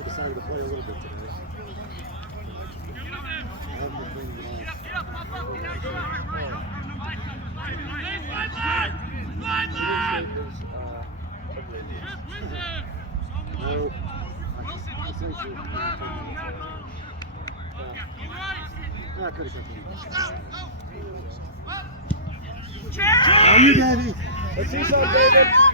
I decided to play a little bit today. I could have kept him. Are you, Daddy? Let's see some, David.